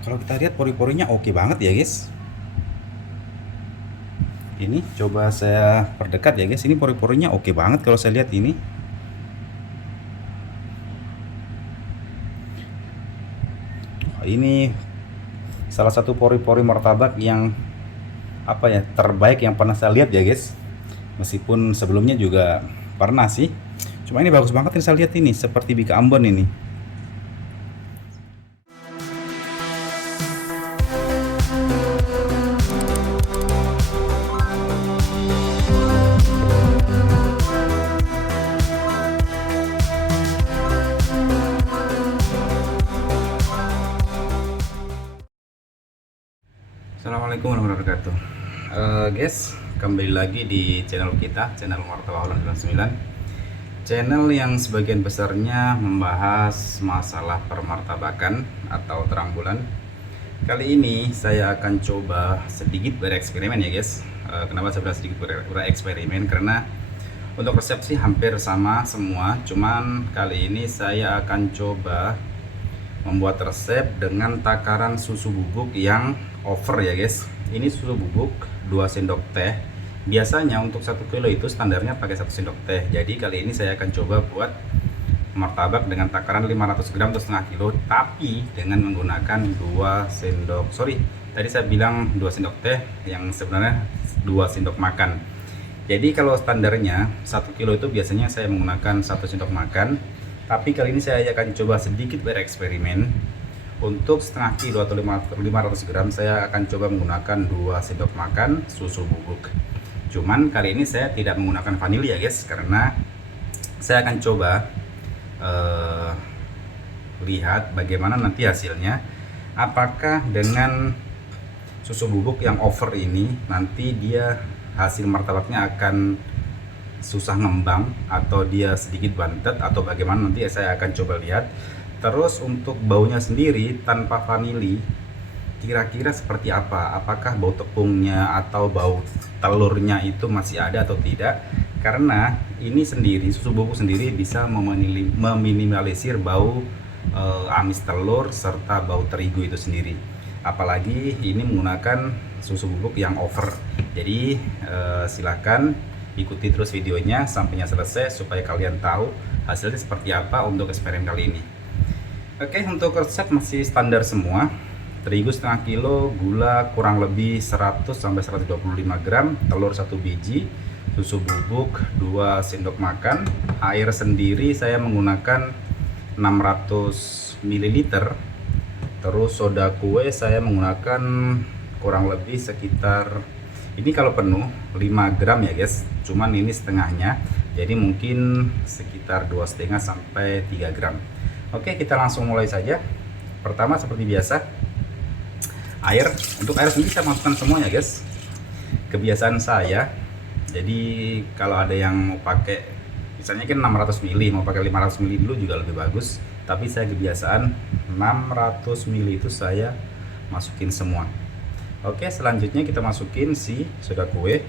Kalau kita lihat pori-porinya oke banget ya guys. Ini coba saya perdekat ya guys. Ini pori-porinya oke banget kalau saya lihat ini. Ini salah satu pori-pori martabak yang apa ya, terbaik yang pernah saya lihat ya guys. Meskipun sebelumnya juga pernah sih. Cuma ini bagus banget yang saya lihat ini, seperti Bika Ambon ini. Assalamualaikum warahmatullahi wabarakatuh. Guys, kembali lagi di channel kita, channel Martabak Holland 99. Channel yang sebagian besarnya membahas masalah permartabakan atau terang bulan. Kali ini saya akan coba sedikit bereksperimen ya guys. Kenapa saya bilang sedikit bereksperimen? Karena untuk resep sih hampir sama semua, cuman kali ini saya akan coba membuat resep dengan takaran susu bubuk yang over ya guys. Ini susu bubuk 2 sendok teh. Biasanya untuk 1 kilo itu standarnya pakai 1 sendok teh. Jadi kali ini saya akan coba buat martabak dengan takaran 500 gram atau setengah kilo, tapi dengan menggunakan 2 sendok, sorry tadi saya bilang 2 sendok teh, yang sebenarnya 2 sendok makan. Jadi kalau standarnya 1 kilo itu biasanya saya menggunakan 1 sendok makan, tapi kali ini saya akan coba sedikit bereksperimen. Untuk setengah kilo atau 500 gram saya akan coba menggunakan 2 sendok makan susu bubuk. Cuman kali ini saya tidak menggunakan vanili ya guys, karena saya akan coba lihat bagaimana nanti hasilnya. Apakah dengan susu bubuk yang over ini nanti dia hasil martabaknya akan susah ngembang atau dia sedikit bantet atau bagaimana, nanti saya akan coba lihat. Terus untuk baunya sendiri tanpa vanili kira-kira seperti apa? Apakah bau tepungnya atau bau telurnya itu masih ada atau tidak? Karena ini sendiri, susu bubuk sendiri bisa meminimalisir bau amis telur serta bau terigu itu sendiri. Apalagi ini menggunakan susu bubuk yang over. Jadi silahkan ikuti terus videonya sampainya selesai supaya kalian tahu hasilnya seperti apa untuk eksperimen kali ini. Oke, untuk resep masih standar semua. Terigu setengah kilo, gula kurang lebih 100 sampai 125 gram, telur 1 biji, susu bubuk 2 sendok makan, air sendiri saya menggunakan 600 ml. Terus soda kue saya menggunakan kurang lebih sekitar, ini kalau penuh 5 gram ya guys, cuman ini setengahnya, jadi mungkin sekitar 2,5 sampai 3 gram. Oke, kita langsung mulai saja. Pertama seperti biasa, air. Untuk air sendiri saya masukkan semuanya guys, kebiasaan saya. Jadi kalau ada yang mau pakai misalnya kan 600 ml, mau pakai 500 ml dulu juga lebih bagus, tapi saya kebiasaan 600 ml itu saya masukin semua. Oke, selanjutnya kita masukin si soda kue.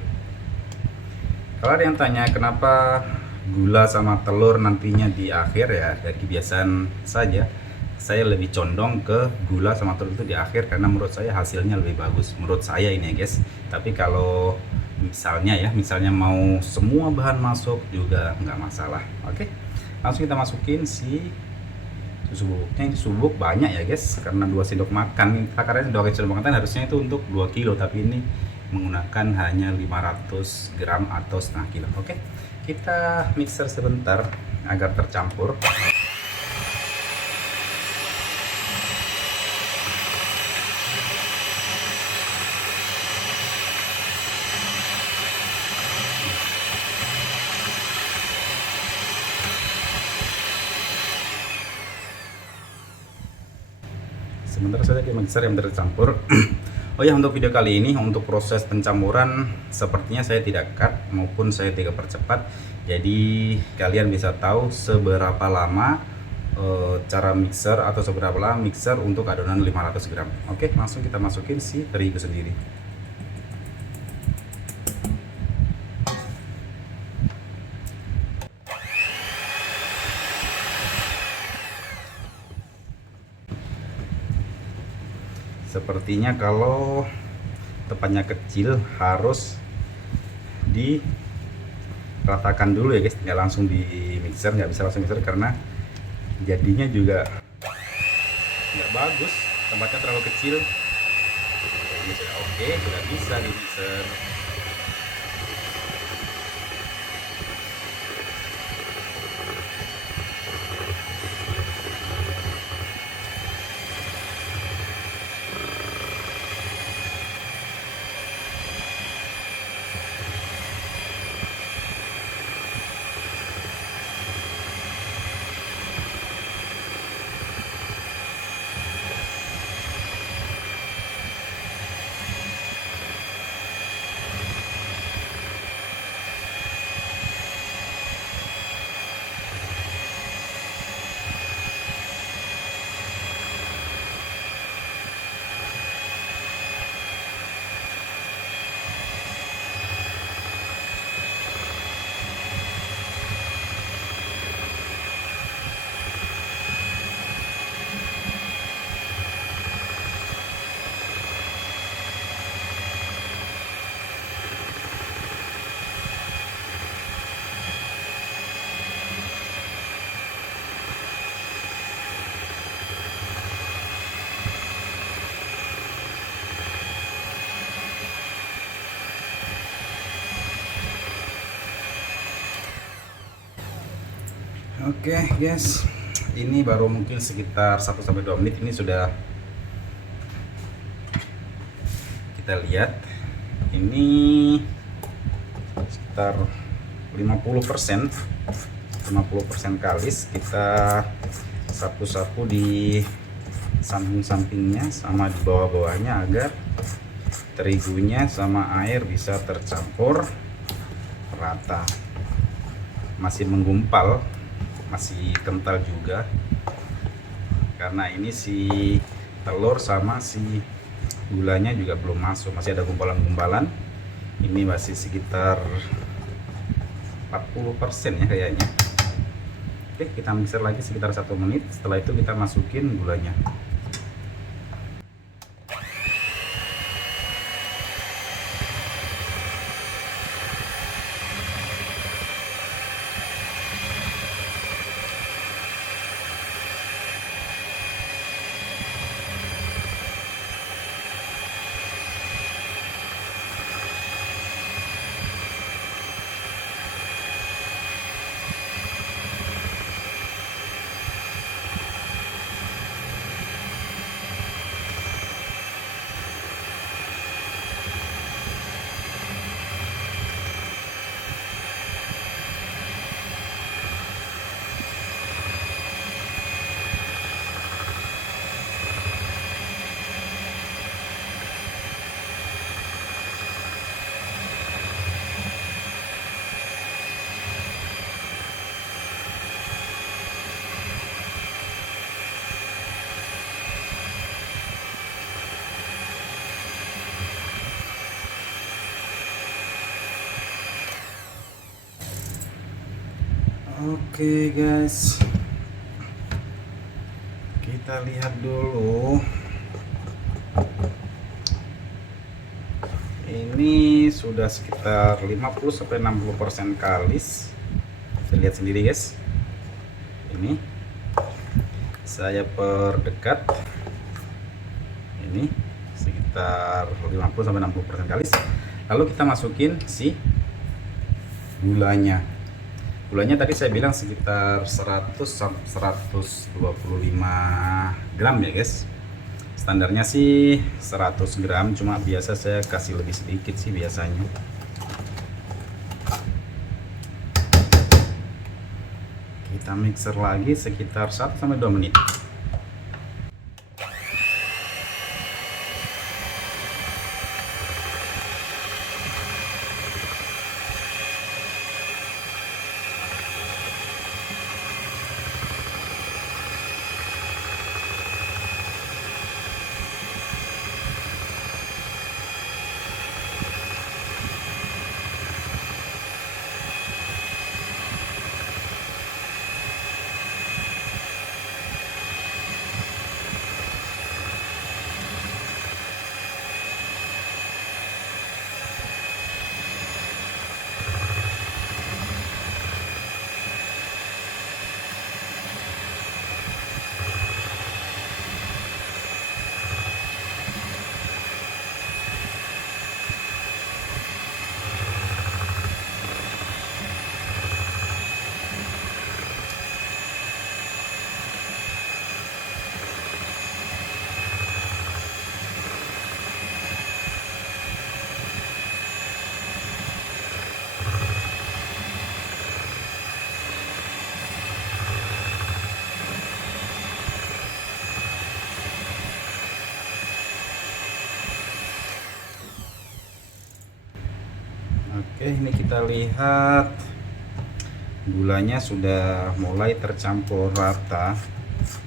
Kalau ada yang tanya kenapa gula sama telur nantinya di akhir, ya dari kebiasaan saja saya lebih condong ke gula sama telur itu di akhir, karena menurut saya hasilnya lebih bagus menurut saya ini ya guys. Tapi kalau misalnya mau semua bahan masuk juga nggak masalah. Oke, langsung kita masukin si susu bubuknya. Ini susu bubuk banyak ya guys, karena 2 sendok makan. Takarannya 2 sendok makan harusnya itu untuk 2 kilo, tapi ini menggunakan hanya 500 gram atau setengah kilo. Oke, kita mixer sebentar agar tercampur. Sementara saja kita mixer yang tercampur. Oh ya, untuk video kali ini untuk proses pencampuran sepertinya saya tidak cut maupun saya tidak percepat, jadi kalian bisa tahu seberapa lama cara mixer atau seberapa lama mixer untuk adonan 500 gram. Oke, langsung kita masukin si terigu sendiri. Sepertinya kalau tepatnya kecil harus diratakan dulu ya guys, nggak langsung di mixer, nggak bisa langsung mixer karena jadinya juga nggak bagus, tempatnya terlalu kecil. Ini sudah oke, sudah bisa di mixer. Oke guys, ini baru mungkin sekitar 1-2 menit ini sudah kita lihat. Ini sekitar 50% kalis. Kita sapu-sapu di samping-sampingnya sama di bawah-bawahnya agar terigunya sama air bisa tercampur rata. Masih menggumpal, masih kental juga karena ini si telur sama si gulanya juga belum masuk, masih ada gumpalan-gumpalan. Ini masih sekitar 40% ya kayaknya. Oke, kita mixer lagi sekitar 1 menit. Setelah itu kita masukin gulanya. Oke guys, kita lihat dulu. Ini sudah sekitar 50-60% kalis. Kita lihat sendiri guys. Ini saya perdekat. Ini sekitar 50-60% kalis. Lalu kita masukin si gulanya. Gulanya tadi saya bilang sekitar 100-125 gram ya guys. Standarnya sih 100 gram, cuma biasa saya kasih lebih sedikit sih biasanya. Kita mixer lagi sekitar 1-2 menit. Oke, ini kita lihat gulanya sudah mulai tercampur rata,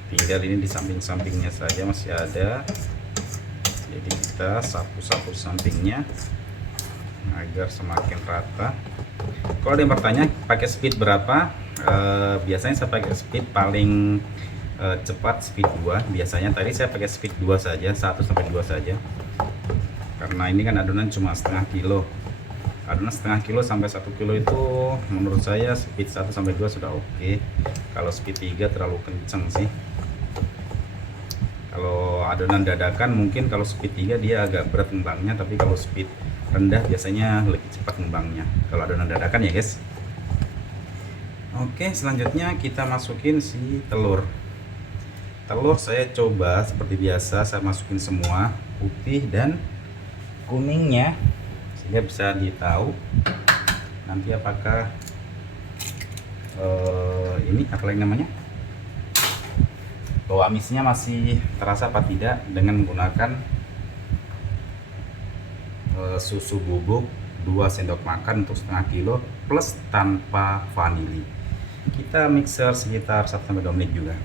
tinggal ini di samping-sampingnya saja masih ada. Jadi kita sapu-sapu sampingnya agar semakin rata. Kalau ada yang bertanya pakai speed berapa, biasanya saya pakai speed paling cepat speed 2. Biasanya tadi saya pakai speed 2 saja, 1 sampai 2 saja, karena ini kan adonan cuma setengah kilo. Adonan setengah kilo sampai 1 kilo itu menurut saya speed 1 sampai 2 sudah oke. Kalau speed 3 terlalu kenceng sih. Kalau adonan dadakan mungkin kalau speed 3 dia agak berat ngembangnya, tapi kalau speed rendah biasanya lebih cepat ngembangnya kalau adonan dadakan ya guys. Oke, selanjutnya kita masukin si telur. Telur saya coba seperti biasa, saya masukin semua, putih dan kuningnya, sehingga bisa ditahu nanti apakah ini apa lagi namanya, bau amisnya masih terasa apa tidak, dengan menggunakan susu bubuk 2 sendok makan untuk setengah kilo plus tanpa vanili. Kita mixer sekitar 1-2 menit juga.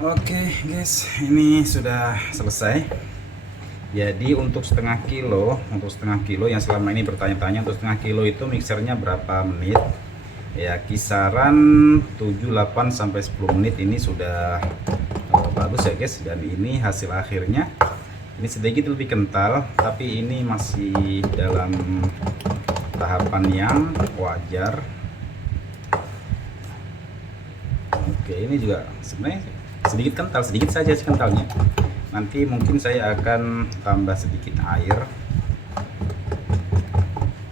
Oke guys, ini sudah selesai. Jadi untuk setengah kilo yang selama ini bertanya-tanya, untuk setengah kilo itu mixernya berapa menit? Ya kisaran 7, 8 sampai 10 menit ini sudah bagus ya guys. Dan ini hasil akhirnya. Ini sedikit lebih kental, tapi ini masih dalam tahapan yang wajar. Oke, ini juga sebenarnya sedikit kental, sedikit saja sih kentalnya. Nanti mungkin saya akan tambah sedikit air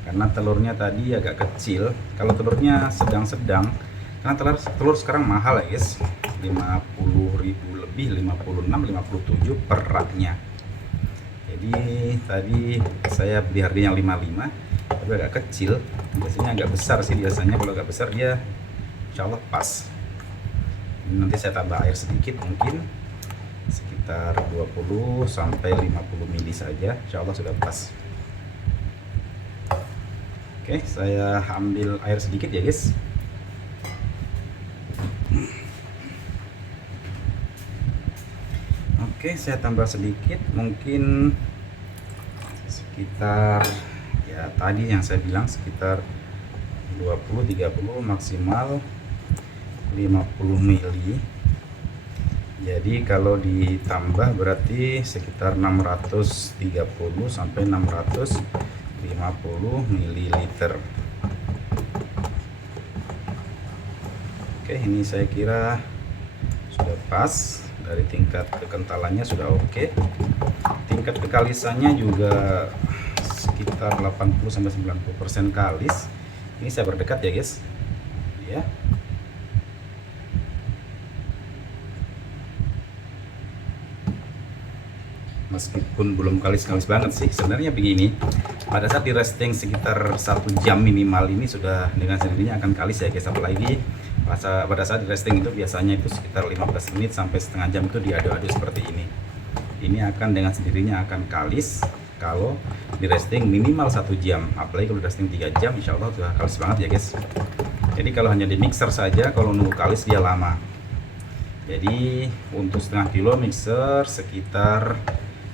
karena telurnya tadi agak kecil. Kalau telurnya sedang-sedang, karena telur sekarang mahal ya guys, 50.000 lebih, 56, 57 per raknya. Jadi tadi saya beli harganya 55, tapi agak kecil. Biasanya agak besar sih, biasanya kalau agak besar dia insya Allah pas. Nanti saya tambah air sedikit, mungkin sekitar 20 sampai 50 ml saja, insya Allah sudah pas. Oke, saya ambil air sedikit ya guys. Oke, saya tambah sedikit, mungkin sekitar ya tadi yang saya bilang sekitar 20-30, maksimal 50 ml. Jadi kalau ditambah berarti sekitar 630 sampai 650 ml. Oke, ini saya kira sudah pas. Dari tingkat kekentalannya sudah oke. Tingkat kekalisannya juga sekitar 80 sampai 90% kalis. Ini saya berdekat ya guys. Ya. meskipun belum kalis-kalis banget sih. Sebenarnya begini, pada saat di resting sekitar 1 jam minimal ini sudah dengan sendirinya akan kalis ya guys. Apalagi pada saat di resting itu biasanya itu sekitar 15 menit sampai setengah jam itu diaduk-aduk seperti ini. Ini akan dengan sendirinya akan kalis kalau di resting minimal 1 jam. Apalagi kalau di resting 3 jam insya Allah sudah kalis banget ya guys. Jadi kalau hanya di mixer saja, kalau nunggu kalis dia lama. Jadi untuk setengah kilo mixer sekitar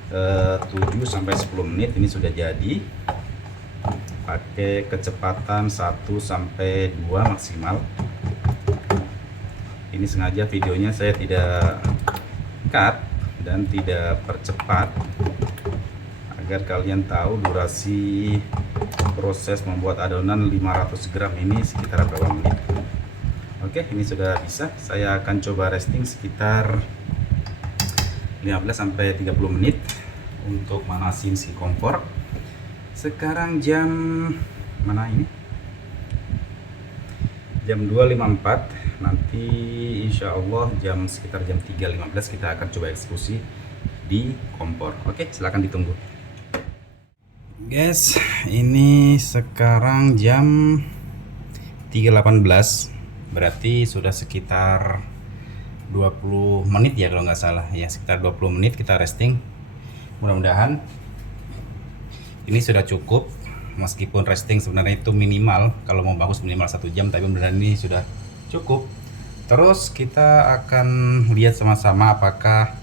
7 sampai 10 menit ini sudah jadi. Pakai kecepatan 1 sampai 2 maksimal. Ini sengaja videonya saya tidak cut dan tidak percepat agar kalian tahu durasi proses membuat adonan 500 gram ini sekitar berapa menit. Oke, ini sudah bisa. Saya akan coba resting sekitar 15 sampai 30 menit untuk manasin si kompor. Sekarang jam mana ini? Jam 2.54. Nanti insya Allah sekitar jam 3.15 kita akan coba eksekusi di kompor. Oke, silahkan ditunggu. Guys, ini sekarang jam 3.18, berarti sudah sekitar 20 menit ya kalau nggak salah ya, sekitar 20 menit kita resting. Mudah-mudahan ini sudah cukup, meskipun resting sebenarnya itu minimal, kalau mau bagus minimal 1 jam, tapi mudah-mudahan ini sudah cukup. Terus kita akan lihat sama-sama apakah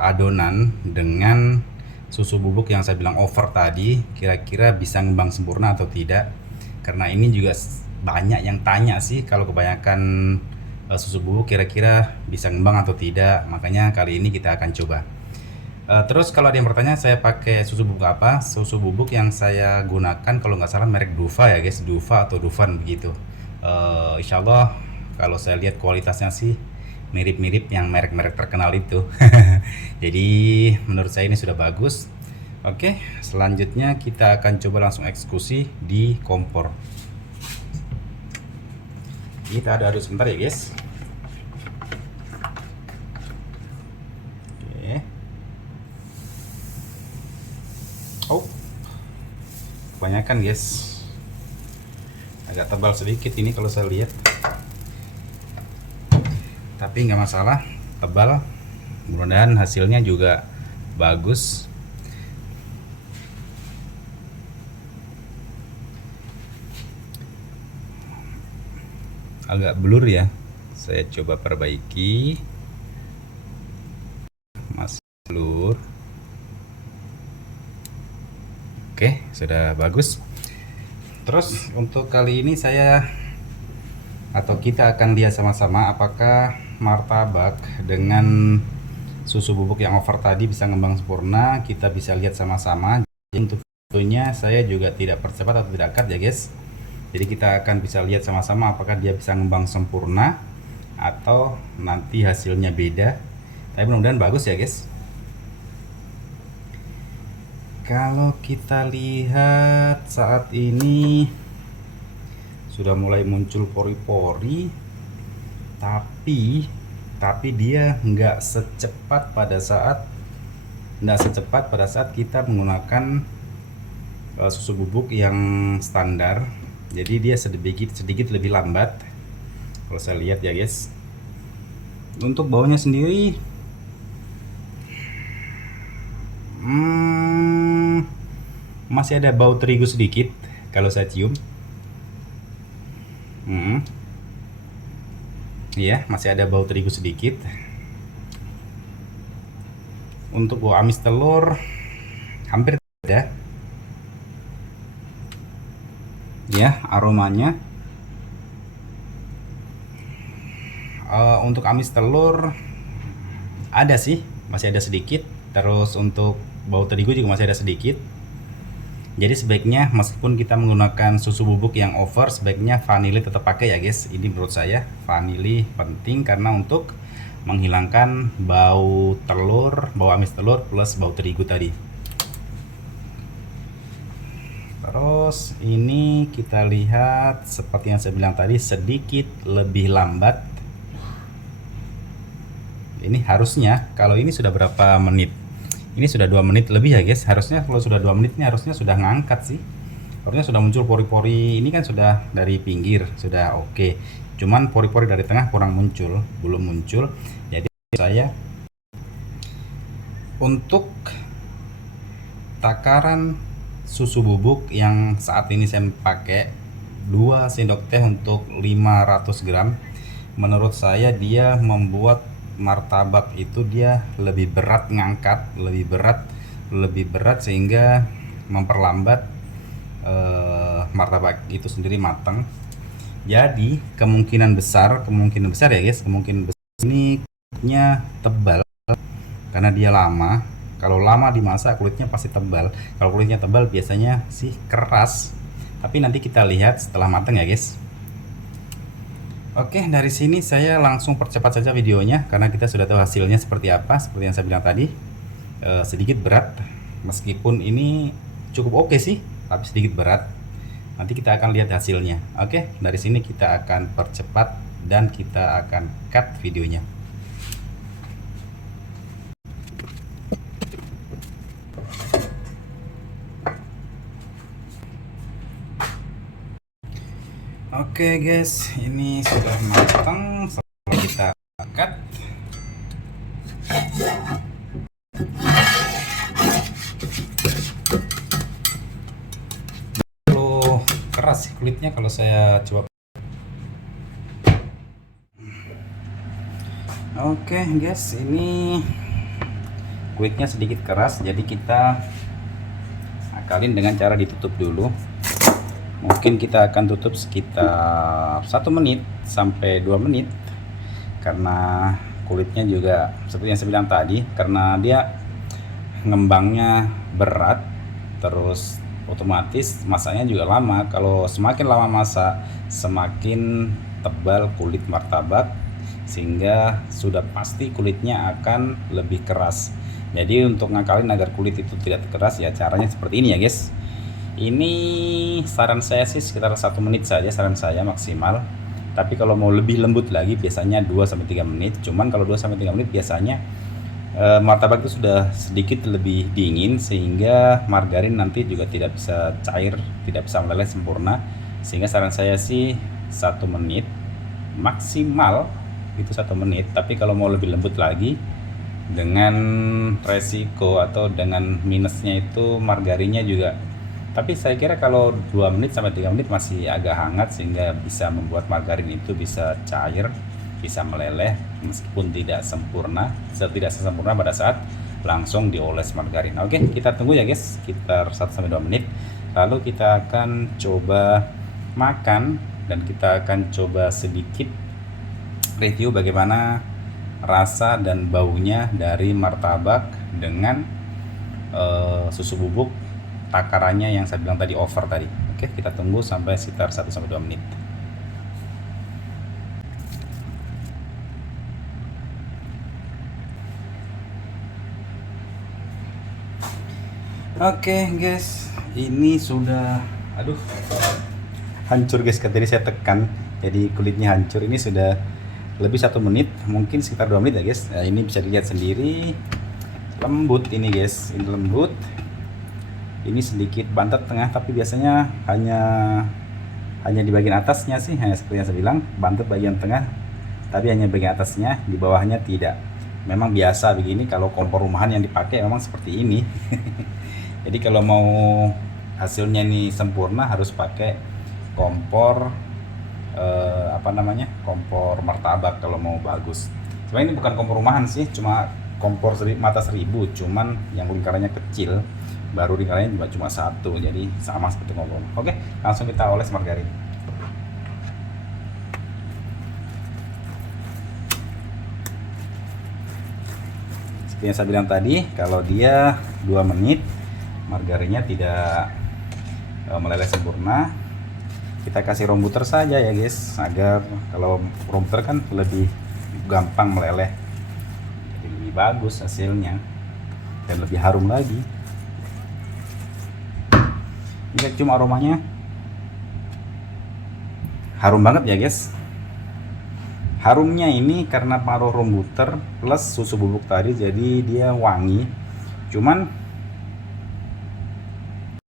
adonan dengan susu bubuk yang saya bilang over tadi kira-kira bisa ngembang sempurna atau tidak. Karena ini juga banyak yang tanya sih, kalau kebanyakan susu bubuk kira-kira bisa ngembang atau tidak. Makanya kali ini kita akan coba. Terus kalau ada yang bertanya saya pakai susu bubuk apa, susu bubuk yang saya gunakan kalau nggak salah merek Dufa ya guys, Dufa atau Dufan begitu. Insya Allah kalau saya lihat kualitasnya sih mirip-mirip yang merek-merek terkenal itu. Jadi menurut saya ini sudah bagus. Oke, selanjutnya kita akan coba langsung eksekusi di kompor. Kita aduk sebentar ya guys. Oke. Oh, kebanyakan guys, agak tebal sedikit ini kalau saya lihat, tapi nggak masalah, tebal. Mudah-mudahan hasilnya juga bagus. Agak blur ya, saya coba perbaiki. Masih blur. Oke, sudah bagus. Terus untuk kali ini kita akan lihat sama-sama apakah martabak dengan susu bubuk yang over tadi bisa ngembang sempurna. Kita bisa lihat sama-sama. Untuk tentunya saya juga tidak percepat atau tidak cut ya guys. Jadi kita akan bisa lihat sama-sama apakah dia bisa ngembang sempurna atau nanti hasilnya beda. Tapi mudah-mudahan bagus ya guys. Kalau kita lihat saat ini sudah mulai muncul pori-pori, tapi dia nggak secepat pada saat kita menggunakan susu bubuk yang standar. Jadi dia sedikit lebih lambat kalau saya lihat ya guys. Untuk baunya sendiri masih ada bau terigu sedikit kalau saya cium. Iya, masih ada bau terigu sedikit. Untuk bau amis telur hampir tidak ada. Ya, aromanya untuk amis telur ada sih, masih ada sedikit. Terus untuk bau terigu juga masih ada sedikit. Jadi sebaiknya meskipun kita menggunakan susu bubuk yang over, sebaiknya vanili tetap pakai ya guys. Ini menurut saya vanili penting karena untuk menghilangkan bau telur, bau amis telur plus bau terigu tadi. Terus ini kita lihat seperti yang saya bilang tadi, sedikit lebih lambat. Ini harusnya kalau ini sudah berapa menit? Ini sudah 2 menit lebih ya guys. Harusnya kalau sudah 2 menit ini harusnya sudah ngangkat sih. Harusnya sudah muncul pori-pori. Ini kan sudah dari pinggir sudah oke. Cuman pori-pori dari tengah kurang muncul, belum muncul. Jadi saya untuk takaran susu bubuk yang saat ini saya pakai 2 sendok teh untuk 500 gram. Menurut saya dia membuat martabak itu dia lebih berat ngangkat, lebih berat sehingga memperlambat martabak itu sendiri matang. Jadi kemungkinan besar ya guys, kemungkinan besar ini kulitnya tebal karena dia lama. Kalau lama dimasak kulitnya pasti tebal. Kalau kulitnya tebal biasanya sih keras. Tapi nanti kita lihat setelah matang ya guys. Oke, dari sini saya langsung percepat saja videonya karena kita sudah tahu hasilnya seperti apa. Seperti yang saya bilang tadi, sedikit berat. Meskipun ini cukup oke sih, tapi sedikit berat. Nanti kita akan lihat hasilnya. Oke, dari sini kita akan percepat dan kita akan cut videonya. Oke guys, ini sudah matang. Setelah kita cut, kalau keras sih kulitnya kalau saya coba. Oke guys, ini kulitnya sedikit keras, jadi kita akalin dengan cara ditutup dulu. Mungkin kita akan tutup sekitar 1 menit sampai 2 menit karena kulitnya juga seperti yang saya bilang tadi, karena dia ngembangnya berat, terus otomatis masaknya juga lama. Kalau semakin lama masak semakin tebal kulit martabak, sehingga sudah pasti kulitnya akan lebih keras. Jadi untuk ngakalin agar kulit itu tidak keras ya caranya seperti ini ya guys. Ini saran saya sih sekitar 1 menit saja, saran saya maksimal. Tapi kalau mau lebih lembut lagi biasanya 2-3 menit. Cuman kalau 2-3 menit biasanya martabak itu sudah sedikit lebih dingin sehingga margarin nanti juga tidak bisa cair, tidak bisa meleleh sempurna. Sehingga saran saya sih 1 menit maksimal itu 1 menit. Tapi kalau mau lebih lembut lagi, dengan resiko atau dengan minusnya itu margarinnya juga. Tapi saya kira kalau 2 menit sampai 3 menit masih agak hangat sehingga bisa membuat margarin itu bisa cair, bisa meleleh meskipun tidak sempurna, tidak sesempurna pada saat langsung dioles margarin. Oke, kita tunggu ya guys, sekitar 1 sampai 2 menit. Lalu kita akan coba makan dan kita akan coba sedikit review bagaimana rasa dan baunya dari martabak dengan susu bubuk takarannya yang saya bilang tadi over tadi. Oke, kita tunggu sampai sekitar 1 sampai 2 menit. Oke guys, ini sudah hancur guys, tadi saya tekan jadi kulitnya hancur. Ini sudah lebih 1 menit, mungkin sekitar 2 menit ya guys. Nah, ini bisa dilihat sendiri lembut ini guys, ini lembut. Ini sedikit bantet tengah, tapi biasanya hanya di bagian atasnya sih, hanya seperti yang saya bilang, bantet bagian tengah, tapi hanya bagian atasnya, di bawahnya tidak. Memang biasa begini kalau kompor rumahan yang dipakai memang seperti ini. Jadi kalau mau hasilnya ini sempurna harus pakai kompor kompor martabak kalau mau bagus. Sebenarnya ini bukan kompor rumahan sih, cuma kompor mata 1000, cuman yang lingkarannya kecil, baru lingkarannya juga cuma 1, jadi sama seperti kompor. Oke, langsung kita oles margarin. Seperti yang saya bilang tadi, kalau dia 2 menit margarinnya tidak meleleh sempurna, kita kasih room butter saja ya guys, agar kalau room butter kan lebih gampang meleleh, jadi lebih bagus hasilnya dan lebih harum lagi. Ini cuma aromanya harum banget ya guys. Harumnya ini karena pengaruh room butter plus susu bubuk tadi, jadi dia wangi. Cuman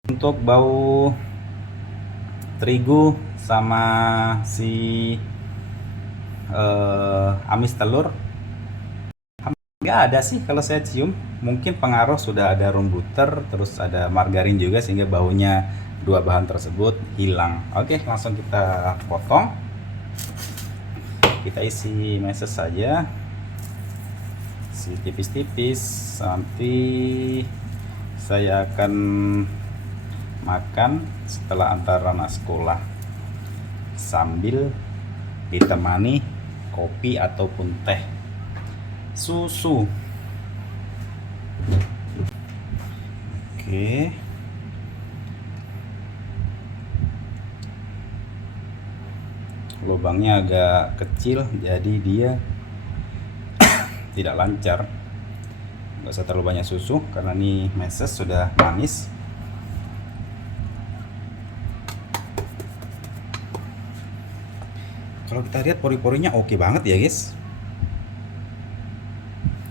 untuk bau terigu sama si amis telur nggak ada sih kalau saya cium. Mungkin pengaruh sudah ada room butter, terus ada margarin juga sehingga baunya dua bahan tersebut hilang. Oke, langsung kita potong. Kita isi meses saja, si tipis-tipis. Nanti saya akan makan setelah antar anak sekolah sambil ditemani kopi ataupun teh susu. Oke, lubangnya agak kecil jadi dia tidak lancar. Nggak usah terlalu banyak susu karena ini meses sudah manis. Kalau kita lihat pori-porinya oke banget ya guys.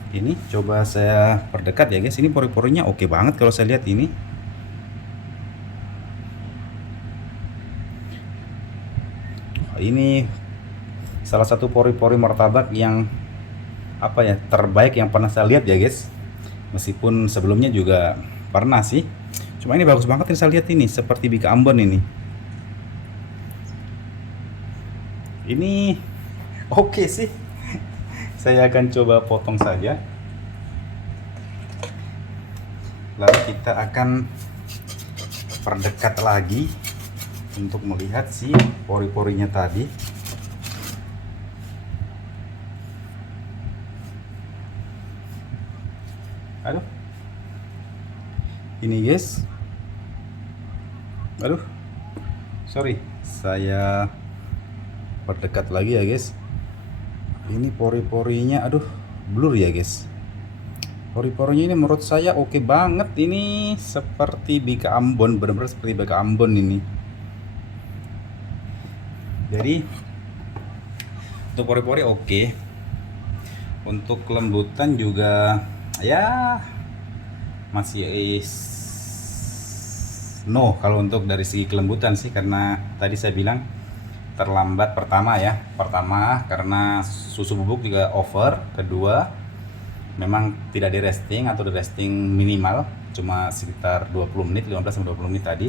Ini coba saya perdekat ya guys. Ini pori-porinya oke banget kalau saya lihat ini. Ini salah satu pori-pori martabak yang apa ya, terbaik yang pernah saya lihat ya guys. Meskipun sebelumnya juga pernah sih. Cuma ini bagus banget yang saya lihat ini, seperti Bika Ambon ini. Ini oke sih. Saya akan coba potong saja. Lalu kita akan perdekat lagi untuk melihat si pori-porinya tadi. Aduh. Ini guys. Aduh. Sorry, saya perdekat lagi ya guys. Ini pori-porinya aduh blur ya guys. Pori-porinya ini menurut saya oke banget. Ini seperti Bika Ambon, benar-benar seperti Bika Ambon ini. Jadi untuk pori-pori oke. Untuk kelembutan juga ya masih no kalau untuk dari segi kelembutan sih, karena tadi saya bilang terlambat. Pertama karena susu bubuk juga over. Kedua memang tidak di resting atau di resting minimal cuma sekitar 20 menit, 15-20 menit tadi.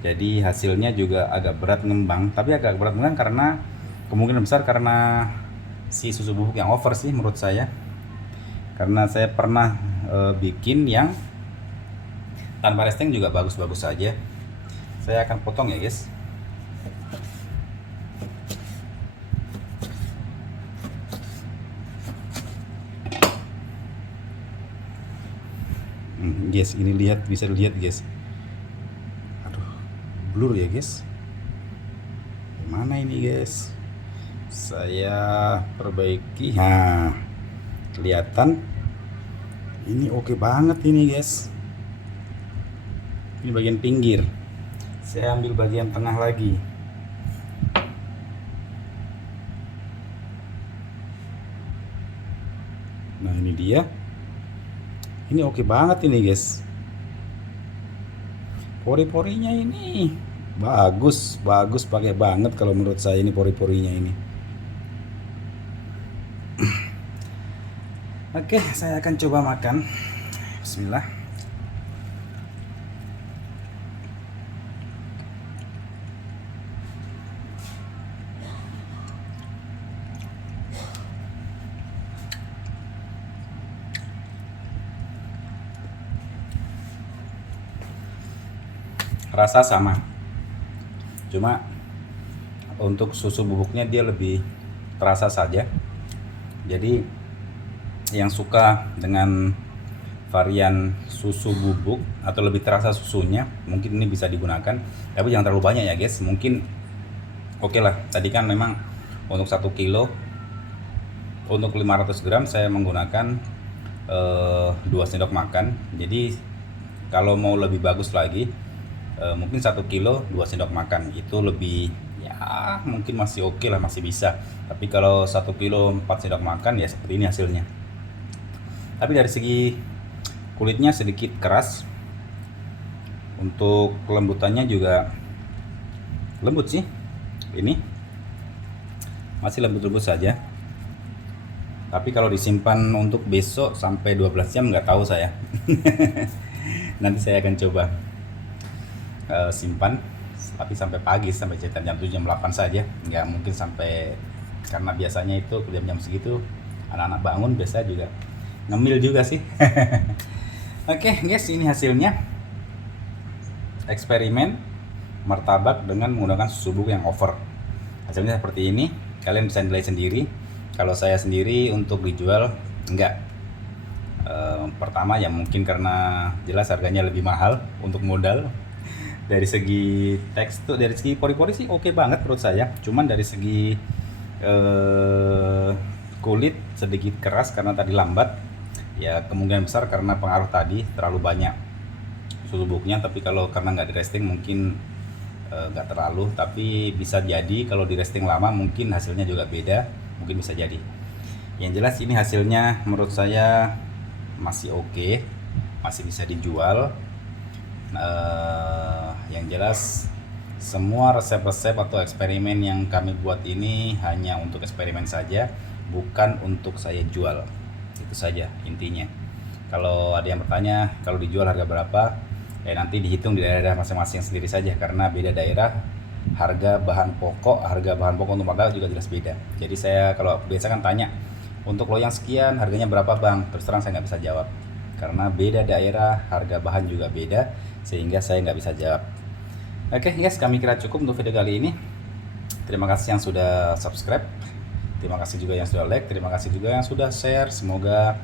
Jadi hasilnya juga agak berat ngembang. Tapi agak berat ngembang karena kemungkinan besar karena si susu bubuk yang over sih menurut saya. Karena saya pernah bikin yang tanpa resting juga bagus-bagus saja. Saya akan potong ya guys. Guys, ini bisa dilihat guys. Aduh, blur ya guys. Gimana ini guys? Saya perbaiki. Nah, kelihatan. Ini oke banget ini guys. Ini bagian pinggir. Saya ambil bagian tengah lagi. Nah, ini dia. Ini oke banget ini guys. Pori-porinya ini bagus pakai banget kalau menurut saya ini pori-porinya ini. Oke, saya akan coba makan. Bismillah. Rasa sama, cuma untuk susu bubuknya dia lebih terasa saja. Jadi yang suka dengan varian susu bubuk atau lebih terasa susunya, mungkin ini bisa digunakan, tapi jangan terlalu banyak ya guys. Mungkin oke lah, tadi kan memang untuk 1 kilo, untuk 500 gram saya menggunakan 2 sendok makan. Jadi kalau mau lebih bagus lagi, mungkin 1 kilo 2 sendok makan itu lebih ya, mungkin masih oke lah, masih bisa. Tapi kalau 1 kilo 4 sendok makan ya seperti ini hasilnya. Tapi dari segi kulitnya sedikit keras. Untuk kelembutannya juga lembut sih, ini masih lembut-lembut saja. Tapi kalau disimpan untuk besok sampai 12 jam nggak tahu saya. Nanti saya akan coba simpan, tapi sampai pagi, sampai jam 7 jam 8 saja, nggak mungkin sampai, karena biasanya itu jam-jam segitu anak-anak bangun biasa juga ngemil juga sih. Oke guys, ini hasilnya eksperimen martabak dengan menggunakan susu bubuk yang over. Hasilnya seperti ini, kalian bisa nilai sendiri. Kalau saya sendiri untuk dijual enggak. Pertama ya mungkin karena jelas harganya lebih mahal untuk modal. Dari segi tekstur, dari segi pori-pori sih oke banget menurut saya. Cuman dari segi kulit sedikit keras karena tadi lambat. Ya kemungkinan besar karena pengaruh tadi terlalu banyak susu bubuknya. Tapi kalau karena nggak di resting mungkin nggak terlalu. Tapi bisa jadi kalau di resting lama mungkin hasilnya juga beda, mungkin bisa jadi. Yang jelas ini hasilnya menurut saya masih oke, masih bisa dijual. Yang jelas semua resep-resep atau eksperimen yang kami buat ini hanya untuk eksperimen saja, bukan untuk saya jual. Itu saja intinya. Kalau ada yang bertanya kalau dijual harga berapa, nanti dihitung di daerah masing-masing sendiri saja, karena beda daerah harga bahan pokok untuk martabak juga jelas beda. Jadi saya kalau biasa kan tanya, untuk loyang sekian harganya berapa bang, terus terang saya nggak bisa jawab karena beda daerah, harga bahan juga beda, sehingga saya nggak bisa jawab. Oke guys, kami kira cukup untuk video kali ini. Terima kasih yang sudah subscribe, terima kasih juga yang sudah like, terima kasih juga yang sudah share. Semoga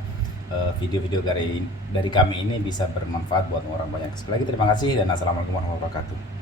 video-video dari kami ini bisa bermanfaat buat orang banyak. Sekali lagi terima kasih dan assalamualaikum warahmatullahi wabarakatuh.